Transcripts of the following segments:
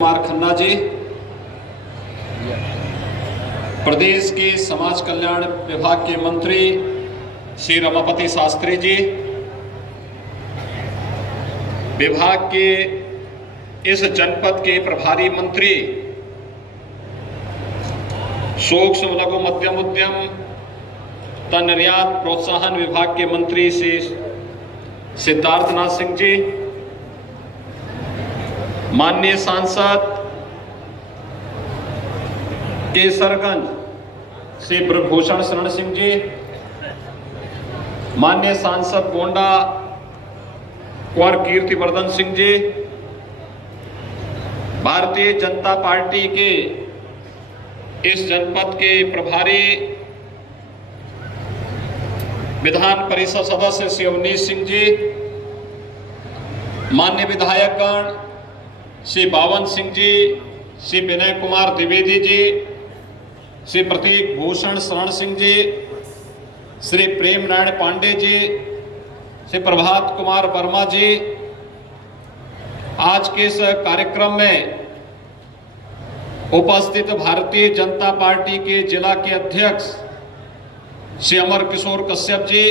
कुमार खन्ना जी, प्रदेश के समाज कल्याण विभाग के मंत्री श्री रमापति शास्त्री जी, विभाग के इस जनपद के प्रभारी मंत्री सूक्ष्म लघु मध्यम उद्यम तथा निर्यात प्रोत्साहन विभाग के मंत्री श्री सिद्धार्थनाथ सिंह जी, माननीय सांसद केसरगंज श्री ब्रजभूषण शरण सिंह जी, माननीय सांसद गोंडा कुंवर कीर्तिवर्धन सिंह जी, भारतीय जनता पार्टी के इस जनपद के प्रभारी विधान परिषद सदस्य श्री अवनीश सिंह जी, माननीय विधायकगण श्री बावन सिंह जी, श्री विनय कुमार द्विवेदी जी, श्री प्रतीक भूषण शरण सिंह जी, श्री प्रेम नारायण पांडे जी, श्री प्रभात कुमार वर्मा जी, आज के इस कार्यक्रम में उपस्थित भारतीय जनता पार्टी के जिला के अध्यक्ष श्री अमर किशोर कश्यप जी,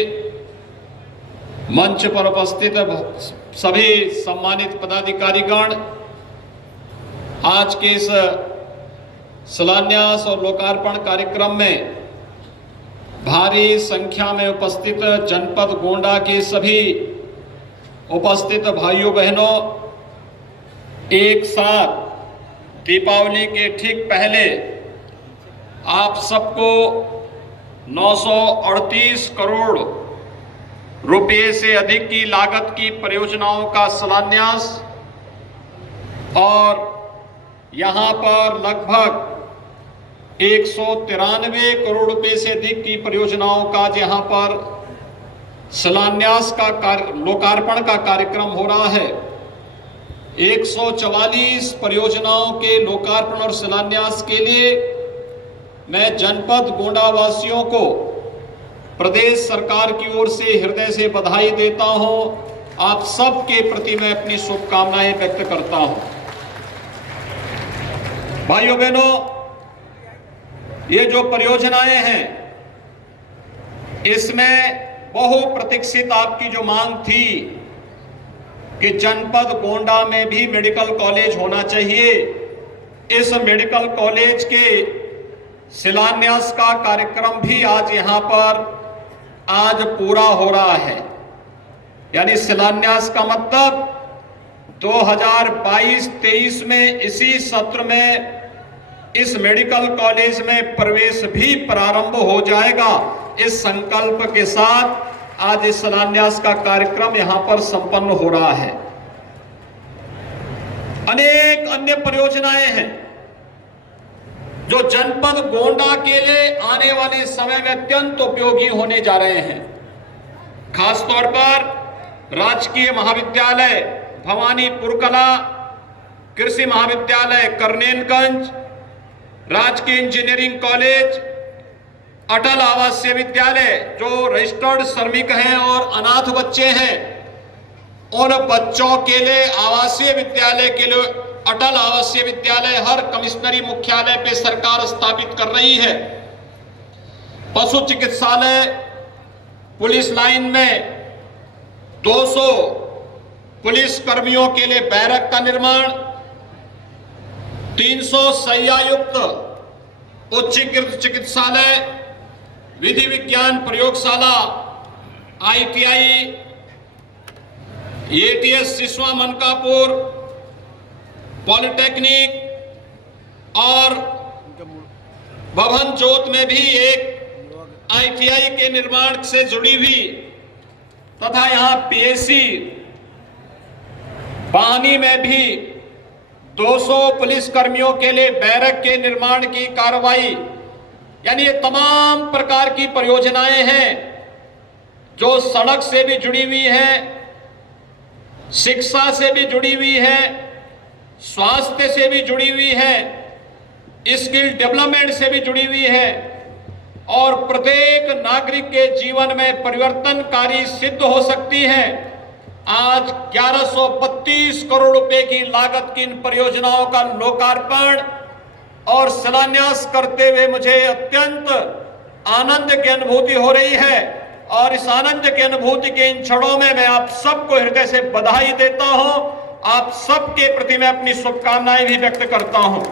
मंच पर उपस्थित सभी सम्मानित पदाधिकारीगण, आज के इस शिलान्यास और लोकार्पण कार्यक्रम में भारी संख्या में उपस्थित जनपद गोंडा के सभी उपस्थित भाइयों बहनों, एक साथ दीपावली के ठीक पहले आप सबको 938 करोड़ रुपए से अधिक की लागत की परियोजनाओं का शिलान्यास और यहां पर लगभग 193 करोड़ रुपए से अधिक की परियोजनाओं का जहां पर शिलान्यास का लोकार्पण का कार्यक्रम हो रहा है। 144 परियोजनाओं के लोकार्पण और शिलान्यास के लिए मैं जनपद गोंडा वासियों को प्रदेश सरकार की ओर से हृदय से बधाई देता हूं। आप सबके प्रति मैं अपनी शुभकामनाएं व्यक्त करता हूं। भाइयों बहनों, ये जो परियोजनाएं हैं, इसमें बहुप्रतीक्षित आपकी जो मांग थी कि जनपद गोंडा में भी मेडिकल कॉलेज होना चाहिए, इस मेडिकल कॉलेज के शिलान्यास का कार्यक्रम भी आज यहां पर आज पूरा हो रहा है। यानी शिलान्यास का मतलब 2022-23 में इसी सत्र में इस मेडिकल कॉलेज में प्रवेश भी प्रारंभ हो जाएगा। इस संकल्प के साथ आज इस शिलान्यास का कार्यक्रम यहां पर संपन्न हो रहा है। अनेक अन्य परियोजनाएं हैं जो जनपद गोंडा के लिए आने वाले समय में अत्यंत उपयोगी होने जा रहे हैं। खासतौर पर राजकीय महाविद्यालय भवानीपुर कला, कृषि महाविद्यालय करनेनगंज, राजकीय इंजीनियरिंग कॉलेज, अटल आवासीय विद्यालय जो रजिस्टर्ड श्रमिक हैं और अनाथ बच्चे हैं, उन बच्चों के लिए आवासीय विद्यालय के लिए अटल आवासीय विद्यालय हर कमिश्नरी मुख्यालय पे सरकार स्थापित कर रही है। पशु चिकित्सालय, पुलिस लाइन में 200 पुलिस कर्मियों के लिए बैरक का निर्माण, 300 शैय्यायुक्त उच्चीकृत चिकित्सालय, विधि विज्ञान प्रयोगशाला, ITI, ATS Siswa Mankapur, polytechnic और भवन जोत में भी एक ITI के निर्माण से जुड़ी हुई तथा यहां PSC पानी में भी 200 पुलिस कर्मियों के लिए बैरक के निर्माण की कार्रवाई। यानी ये तमाम प्रकार की परियोजनाएं हैं जो सड़क से भी जुड़ी हुई हैं, शिक्षा से भी जुड़ी हुई है, स्वास्थ्य से भी जुड़ी हुई है, स्किल डेवलपमेंट से भी जुड़ी हुई है और प्रत्येक नागरिक के जीवन में परिवर्तनकारी सिद्ध हो सकती है। आज 1132 32 करोड़ रुपए की लागत की इन परियोजनाओं का लोकार्पण और शिलान्यास करते हुए मुझे अत्यंत आनंद की अनुभूति हो रही है। और इस आनंद की अनुभूति के इन क्षणों में मैं आप सबको हृदय से बधाई देता हूं। आप सबके प्रति मैं अपनी शुभकामनाएं भी व्यक्त करता हूं।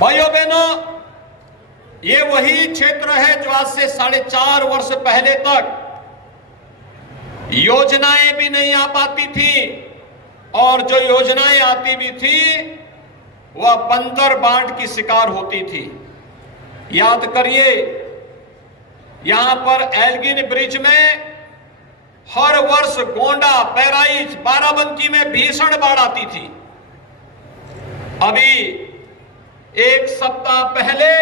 भाइयों बहनों, ये वही क्षेत्र है जो आज से 4.5 वर्ष पहले तक योजनाएं भी नहीं आ पाती थी, और जो योजनाएं आती भी थी वह बंदर बांट की शिकार होती थी। याद करिए, यहां पर एल्गिन ब्रिज में हर वर्ष गोंडा, बहराइच, बाराबंकी में भीषण बाढ़ आती थी। अभी 1 सप्ताह पहले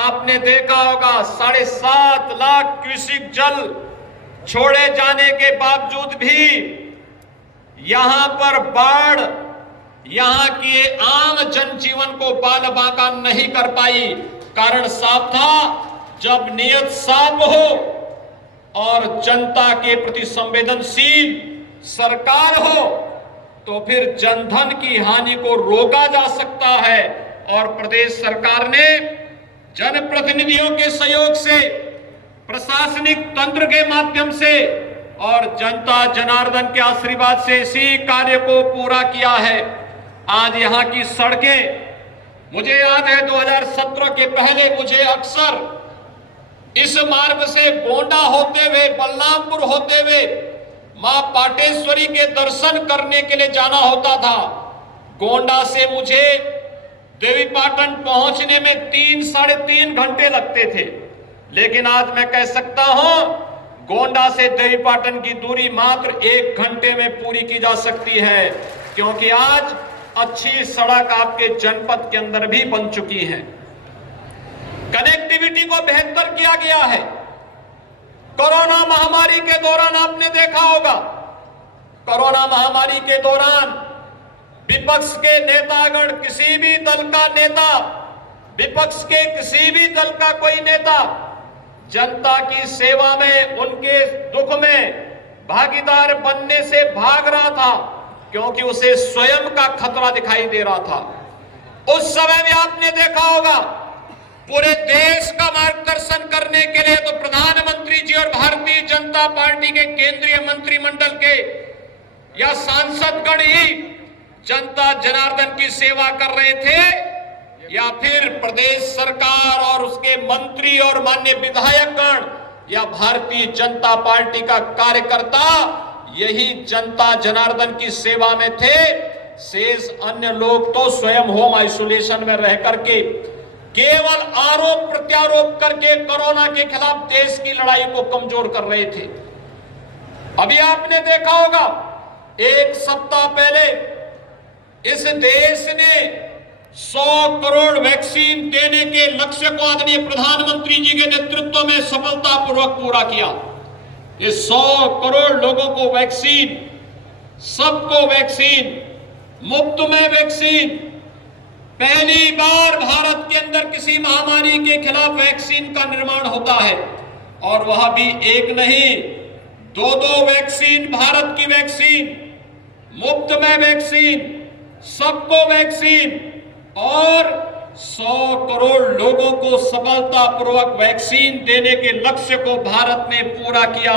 आपने देखा होगा 7.5 लाख क्यूसेक जल छोड़े जाने के बावजूद भी यहां पर बाढ़ यहां की आम जनजीवन को बाल बांका नहीं कर पाई। कारण साफ था, जब नियत साफ हो और जनता के प्रति संवेदनशील सरकार हो तो फिर जनधन की हानि को रोका जा सकता है। और प्रदेश सरकार ने जनप्रतिनिधियों के सहयोग से, प्रशासनिक तंत्र के माध्यम से और जनता जनार्दन के आशीर्वाद से इसी कार्य को पूरा किया है। आज यहां की सड़कें, मुझे याद है 2017 के पहले मुझे अक्सर इस मार्ग से गोंडा होते हुए, बलरामपुर होते हुए मां पाटेश्वरी के दर्शन करने के लिए जाना होता था। गोंडा से मुझे देवीपाटन पहुंचने में 3-3.5 घंटे लगते थे, लेकिन आज मैं कह सकता हूं गोंडा से देवीपाटन की दूरी मात्र 1 घंटे में पूरी की जा सकती है, क्योंकि आज अच्छी सड़क आपके जनपद के अंदर भी बन चुकी है। कनेक्टिविटी को बेहतर किया गया है। कोरोना महामारी के दौरान आपने देखा होगा, कोरोना महामारी के दौरान विपक्ष के नेतागण, किसी भी दल का नेता, विपक्ष के किसी भी दल का कोई नेता जनता की सेवा में, उनके दुख में भागीदार बनने से भाग रहा था, क्योंकि उसे स्वयं का खतरा दिखाई दे रहा था। उस समय भी आपने देखा होगा, पूरे देश का मार्गदर्शन करने के लिए तो प्रधानमंत्री जी और भारतीय जनता पार्टी के केंद्रीय मंत्रिमंडल के या सांसदगण ही जनता जनार्दन की सेवा कर रहे थे, या फिर प्रदेश सरकार और उसके मंत्री और माननीय विधायकगण या भारतीय जनता पार्टी का कार्यकर्ता यही जनता जनार्दन की सेवा में थे। शेष अन्य लोग तो स्वयं होम आइसोलेशन में रह करके केवल आरोप प्रत्यारोप करके कोरोना के खिलाफ देश की लड़ाई को कमजोर कर रहे थे। अभी आपने देखा होगा, 1 सप्ताह पहले इस देश ने 100 करोड़ वैक्सीन देने के लक्ष्य को आदरणीय प्रधानमंत्री जी के नेतृत्व में सफलतापूर्वक पूरा किया। ये 100 करोड़ लोगों को वैक्सीन, सबको वैक्सीन, मुफ्त में वैक्सीन, पहली बार भारत के अंदर किसी महामारी के खिलाफ वैक्सीन का निर्माण होता है, और वह भी एक नहीं 2-2 वैक्सीन, भारत की वैक्सीन, मुफ्त में वैक्सीन, सबको वैक्सीन, और 100 करोड़ लोगों को सफलतापूर्वक वैक्सीन देने के लक्ष्य को भारत ने पूरा किया।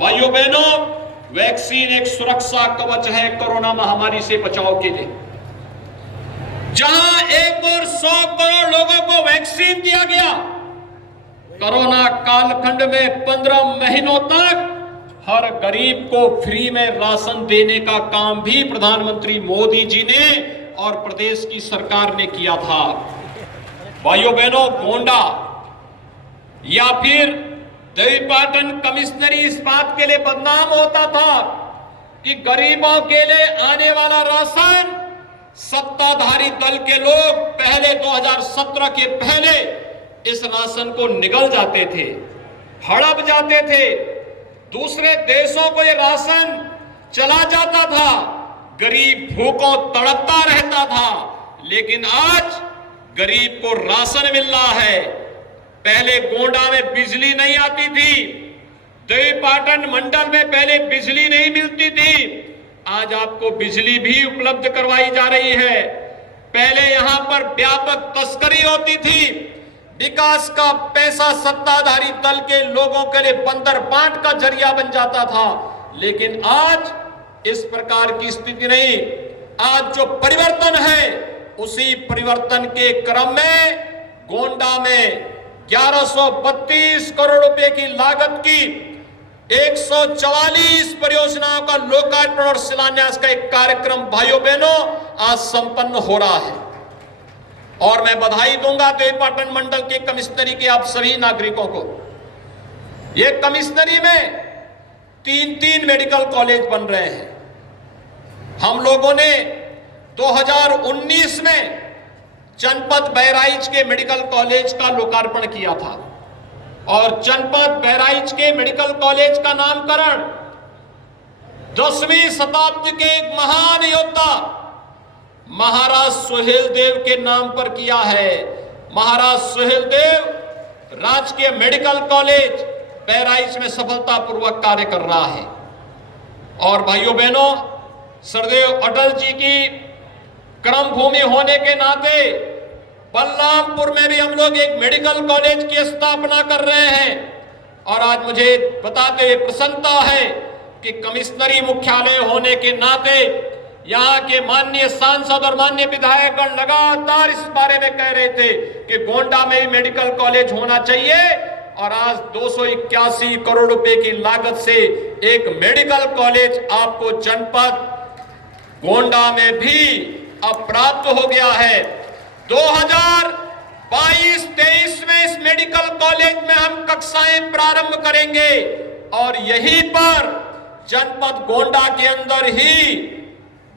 भाइयों बहनों, वैक्सीन एक सुरक्षा कवच है कोरोना महामारी से बचाव के लिए। जहां एक और 100 करोड़ लोगों को वैक्सीन दिया गया, कोरोना कालखंड में 15 महीनों तक हर गरीब को फ्री में राशन देने का काम भी प्रधानमंत्री मोदी जी ने और प्रदेश की सरकार ने किया था। भाइयों बहनों, गोंडा या फिर देवीपाटन कमिश्नरी इस बात के लिए बदनाम होता था कि गरीबों के लिए आने वाला राशन सत्ताधारी दल के लोग पहले 2017 के पहले इस राशन को निगल जाते थे, हड़प जाते थे, दूसरे देशों को ये राशन चला जाता था, गरीब भूखों तड़पता रहता था। लेकिन आज गरीब को राशन मिल रहा है। पहले गोंडा में बिजली नहीं आती थी, देवीपाटन मंडल में पहले बिजली नहीं मिलती थी, आज आपको बिजली भी उपलब्ध करवाई जा रही है। पहले यहां पर व्यापक तस्करी होती थी, विकास का पैसा सत्ताधारी दल के लोगों के लिए बंदर बांट का जरिया बन जाता था, लेकिन आज इस प्रकार की स्थिति नहीं। आज जो परिवर्तन है, उसी परिवर्तन के क्रम में गोंडा में 1132 करोड़ रुपए की लागत की 144 परियोजनाओं का लोकार्पण और शिलान्यास का एक कार्यक्रम भाइयों बहनों आज संपन्न हो रहा है। और मैं बधाई दूंगा देवीपाटन मंडल के कमिश्नरी के आप सभी नागरिकों को। ये कमिश्नरी में 3-3 मेडिकल कॉलेज बन रहे हैं। हम लोगों ने 2019 में जनपद बहराइच के मेडिकल कॉलेज का लोकार्पण किया था और जनपद बहराइच के मेडिकल कॉलेज का नामकरण 10वीं शताब्दी के एक महान योद्धा महाराज सुहेलदेव के नाम पर किया है। महाराज सुहेलदेव राजकीय मेडिकल कॉलेज बहराइच में सफलतापूर्वक कार्य कर रहा है। और भाइयों बहनों, सरदेव अटल जी की कर्म भूमि होने के नाते बलरामपुर में भी हम लोग एक मेडिकल कॉलेज की स्थापना कर रहे हैं। और आज मुझे बताते हुए प्रसन्नता है कि कमिश्नरी मुख्यालय होने के नाते यहाँ के माननीय सांसद और माननीय विधायकगण लगातार इस बारे में कह रहे थे कि गोंडा में भी मेडिकल कॉलेज होना चाहिए। और आज 281 करोड़ रुपए की लागत से एक मेडिकल कॉलेज आपको जनपद गोंडा में भी अब प्राप्त हो गया है। 2022-23 में इस मेडिकल कॉलेज में हम कक्षाएं प्रारंभ करेंगे और यहीं पर जनपद गोंडा के अंदर ही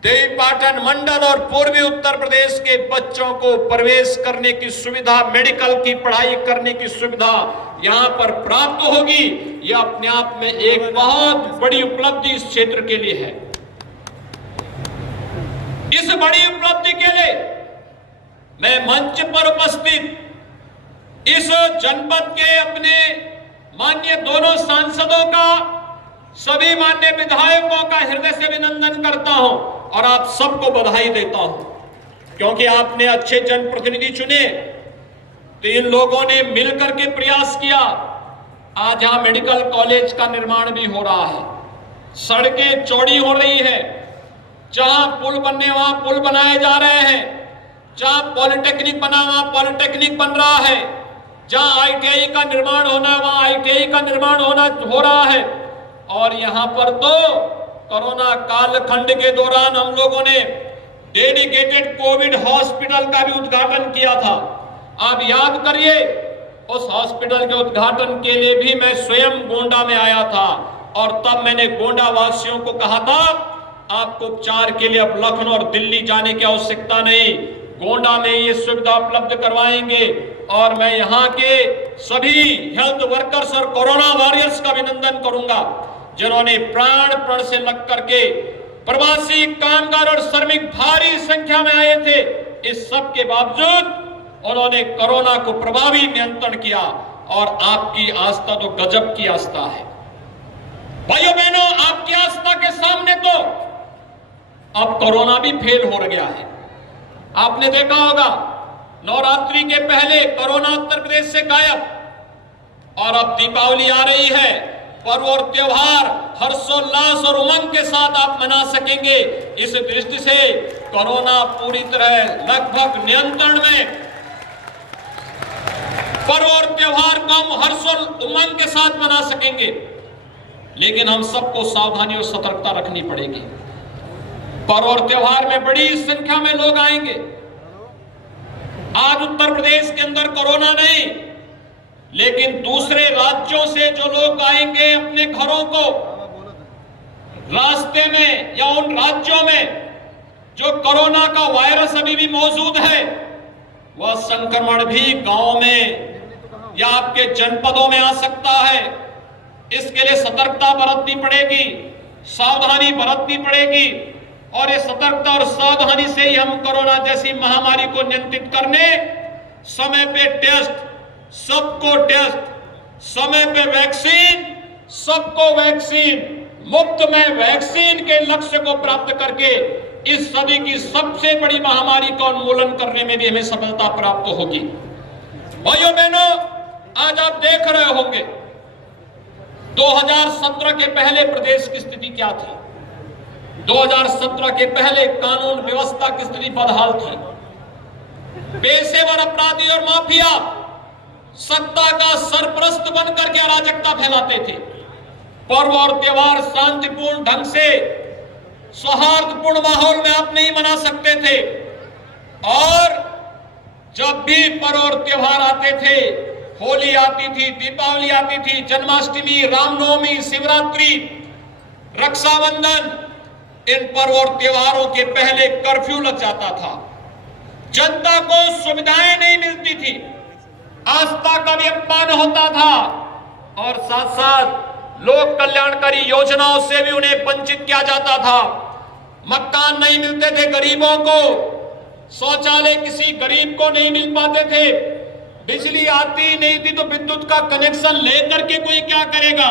देवीपाटन मंडल और पूर्वी उत्तर प्रदेश के बच्चों को प्रवेश करने की सुविधा, मेडिकल की पढ़ाई करने की सुविधा यहां पर प्राप्त होगी। यह अपने आप में एक बहुत बड़ी उपलब्धि इस क्षेत्र के लिए है। इस बड़ी उपलब्धि के लिए मैं मंच पर उपस्थित इस जनपद के अपने माननीय दोनों सांसदों का, सभी माननीय विधायकों का हृदय से अभिनंदन करता हूं और आप सबको बधाई देता हूं, क्योंकि आपने अच्छे जनप्रतिनिधि चुने। तो इन लोगों ने मिलकर के प्रयास किया। आज यहां मेडिकल कॉलेज का निर्माण भी हो रहा है, सड़कें चौड़ी हो रही है, जहां पुल बनने वहां पुल बनाए जा रहे हैं, जहां पॉलिटेक्निक बना वहां पॉलिटेक्निक बन रहा है, जहां आईटीआई का निर्माण होना वहां आईटीआई का निर्माण हो रहा है। और यहां पर तो कोरोना कालखंड के दौरान हम लोगों ने डेडिकेटेड कोविड हॉस्पिटल का भी उद्घाटन किया था। आप याद करिए, उस हॉस्पिटल के उद्घाटन के लिए भी मैं स्वयं गोंडा में आया था और तब मैंने गोंडा वासियों को कहा था, आपको उपचार के लिए अब लखनऊ और दिल्ली जाने की आवश्यकता नहीं, गोंडा में ये सुविधा उपलब्ध करवाएंगे। और मैं यहाँ के सभी हेल्थ वर्कर्स और कोरोना वॉरियर्स का अभिनंदन करूंगा, जिन्होंने प्राण से लग करके प्रवासी कामगार और श्रमिक भारी संख्या में आए थे। इस सब के बावजूद उन्होंने कोरोना को प्रभावी नियंत्रण किया और आपकी आस्था तो गजब की आस्था है। भाइयों बहनों, आपकी आस्था के सामने तो अब कोरोना भी फेल हो गया है। आपने देखा होगा, नवरात्रि के पहले कोरोना उत्तर प्रदेश से गायब और अब दीपावली आ रही है, पर्व और त्योहार हर्षोल्लास और उमंग के साथ आप मना सकेंगे। इस दृष्टि से कोरोना पूरी तरह लगभग नियंत्रण में, पर्व और त्योहार को हम हर्षोल्लास उमंग के साथ मना सकेंगे, लेकिन हम सबको सावधानी और सतर्कता रखनी पड़ेगी। पर्व और त्योहार में बड़ी संख्या में लोग आएंगे। आज उत्तर प्रदेश के अंदर कोरोना नहीं, लेकिन दूसरे राज्यों से जो लोग आएंगे अपने घरों को रास्ते में या उन राज्यों में जो कोरोना का वायरस अभी भी मौजूद है, वह संक्रमण भी गांव में या आपके जनपदों में आ सकता है। इसके लिए सतर्कता बरतनी पड़ेगी, सावधानी बरतनी पड़ेगी और ये सतर्कता और सावधानी से ही हम कोरोना जैसी महामारी को नियंत्रित करने, समय पे टेस्ट, सबको टेस्ट, समय पे वैक्सीन सबको वैक्सीन, मुफ्त में वैक्सीन के लक्ष्य को प्राप्त करके इस सदी की सबसे बड़ी महामारी का उन्मूलन करने में भी हमें सफलता प्राप्त होगी। भाइयों बहनों, आज आप देख रहे होंगे 2017 के पहले प्रदेश की स्थिति क्या थी। 2017 के पहले कानून व्यवस्था की स्थिति बदहाल थी। पेशेवर अपराधी और माफिया सत्ता का सरपरस्त बनकर के अराजकता फैलाते थे। पर्व और त्योहार शांतिपूर्ण ढंग से सौहार्दपूर्ण माहौल में आप नहीं मना सकते थे, और जब भी पर्व और त्योहार आते थे, होली आती थी, दीपावली आती थी, जन्माष्टमी, रामनवमी, शिवरात्रि, रक्षाबंधन, इन पर्व और त्योहारों के पहले कर्फ्यू लग जाता था। जनता को सुविधाएं नहीं मिलती थी, आस्था का भी अपमान होता था, और साथ साथ लोक कल्याणकारी योजनाओं से भी उन्हें वंचित किया जाता था। मकान नहीं मिलते थे गरीबों को, शौचालय किसी गरीब को नहीं मिल पाते थे, बिजली आती नहीं थी तो विद्युत का कनेक्शन लेकर के कोई क्या करेगा।